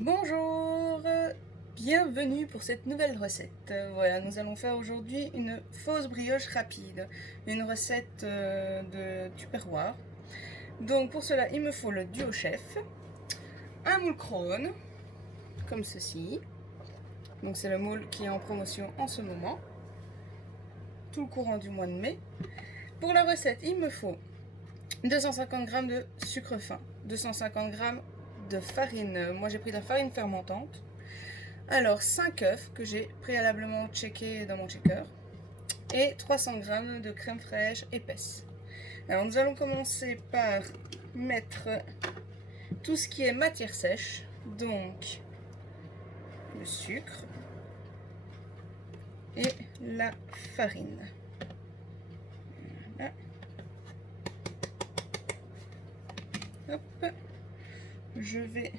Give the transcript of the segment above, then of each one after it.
Bonjour, bienvenue pour cette nouvelle recette. Voilà, nous allons faire aujourd'hui une fausse brioche rapide, une recette de Tupperware. Donc pour cela, il me faut le duo chef, un moule Krone, comme ceci. Donc c'est le moule qui est en promotion en ce moment, tout le courant du mois de mai. Pour la recette, il me faut 250 g de sucre fin, 250 g de farine. Moi j'ai pris de la farine fermentante. Alors 5 œufs que j'ai préalablement checké dans mon checker et 300 g de crème fraîche épaisse. Alors nous allons commencer par mettre tout ce qui est matière sèche, donc le sucre et la farine. Voilà. Hop, je vais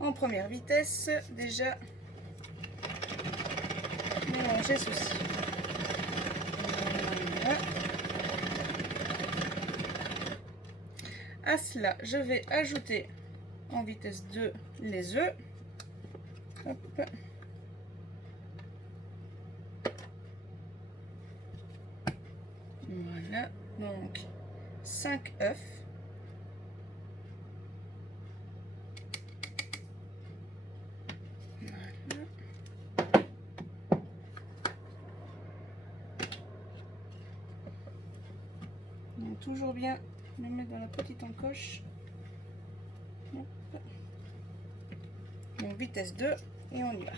en première vitesse déjà mélanger ceci. Voilà. À cela, je vais ajouter en vitesse 2 les œufs. Hop. Voilà, donc 5 œufs. Voilà. Donc, toujours bien le mettre dans la petite encoche. Hop. Donc vitesse 2 et on y va.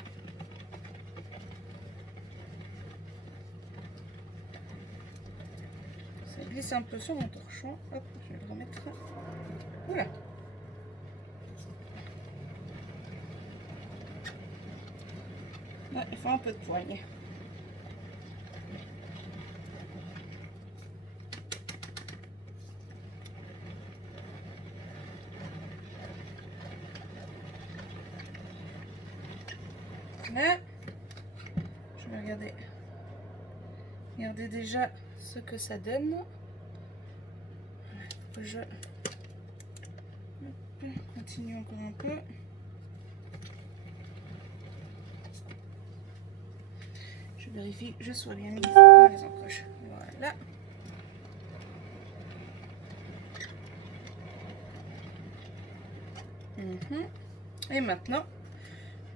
Ça glisse un peu sur mon torchon. Hop, je vais le remettre. Voilà. Là, il faut un peu de poigne. Là, je vais regarder déjà ce que ça donne. Je continue encore un peu. Je vérifie que je sois bien mise dans les encoches. Voilà. Et maintenant,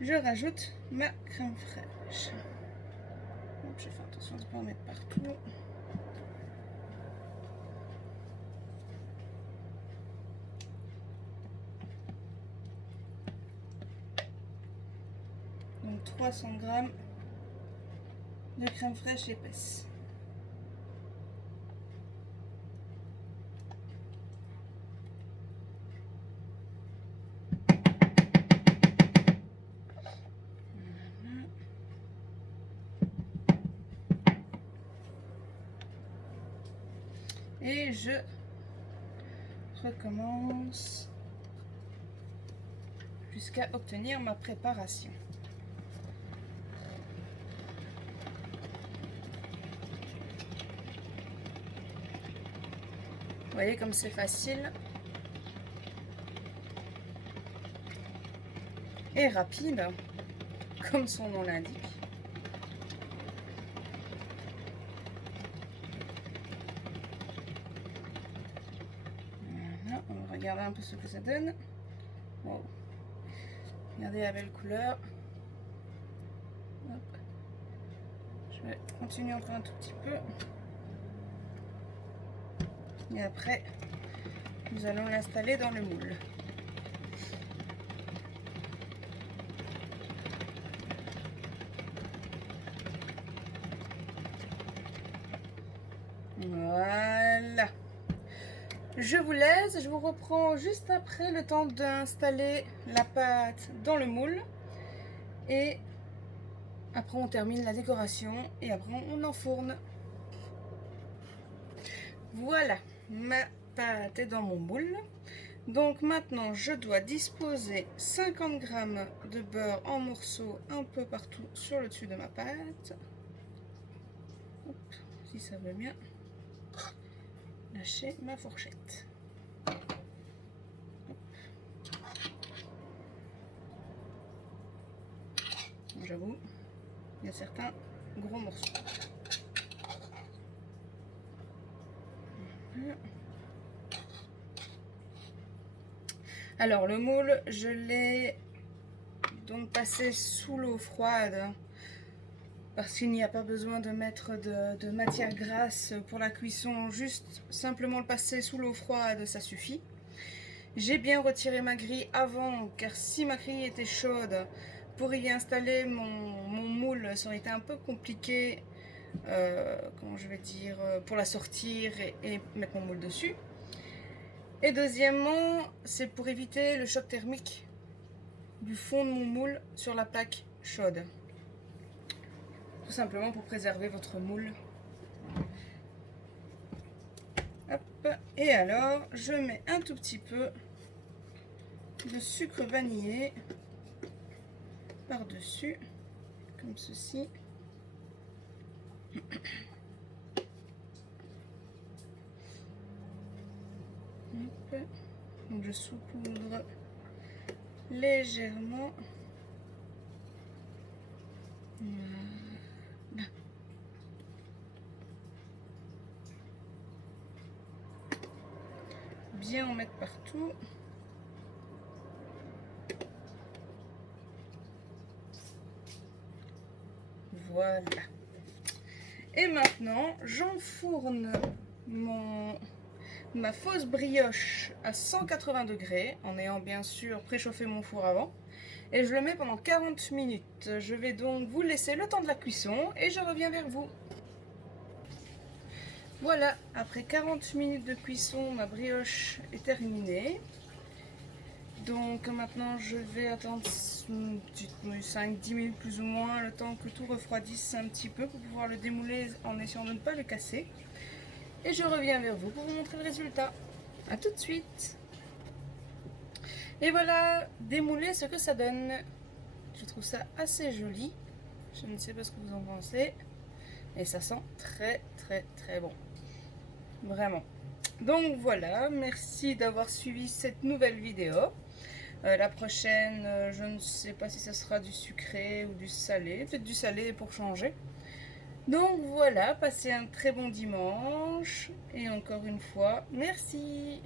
je rajoute ma crème fraîche. Donc, je fais attention de ne pas en mettre partout. Donc 300 g de crème fraîche épaisse. Et je recommence jusqu'à obtenir ma préparation. Vous voyez comme c'est facile et rapide, comme son nom l'indique. Voilà, on va regarder un peu ce que ça donne. Wow. Regardez la belle couleur. Hop. Je vais continuer encore un tout petit peu. Et après, nous allons l'installer dans le moule. Voilà. Je vous laisse, je vous reprends juste après le temps d'installer la pâte dans le moule. Et après on termine la décoration et après on enfourne. Voilà, ma pâte est dans mon moule. Donc maintenant je dois disposer 50 g de beurre en morceaux un peu partout sur le dessus de ma pâte. Hop, si ça veut bien lâcher ma fourchette. certains gros morceaux. Alors le moule, je l'ai donc passé sous l'eau froide parce qu'il n'y a pas besoin de mettre de matière grasse pour la cuisson, juste simplement le passer sous l'eau froide, ça suffit. J'ai bien retiré ma grille avant, car si ma grille était chaude, pour y installer mon moule, ça aurait été un peu compliqué, comment je vais dire, pour la sortir et mettre mon moule dessus. Et deuxièmement, c'est pour éviter le choc thermique du fond de mon moule sur la plaque chaude. Tout simplement pour préserver votre moule. Hop. Et alors, je mets un tout petit peu de sucre vanillé par-dessus, comme ceci. Hop. Donc je saupoudre légèrement. Voilà. Bien en mettre partout. Voilà. Et maintenant, j'enfourne ma fausse brioche à 180 degrés, en ayant bien sûr préchauffé mon four avant. Et je le mets pendant 40 minutes. Je vais donc vous laisser le temps de la cuisson et je reviens vers vous. Voilà, après 40 minutes de cuisson, ma brioche est terminée. Donc maintenant je vais attendre 5-10 minutes plus ou moins, le temps que tout refroidisse un petit peu pour pouvoir le démouler en essayant de ne pas le casser. Et je reviens vers vous pour vous montrer le résultat. A tout de suite. Et voilà, démouler ce que ça donne. Je trouve ça assez joli. Je ne sais pas ce que vous en pensez. Et ça sent très très bon. Vraiment. Donc voilà, merci d'avoir suivi cette nouvelle vidéo. La prochaine, je ne sais pas si ça sera du sucré ou du salé. Peut-être du salé pour changer. Donc voilà, passez un très bon dimanche. Et encore une fois, merci.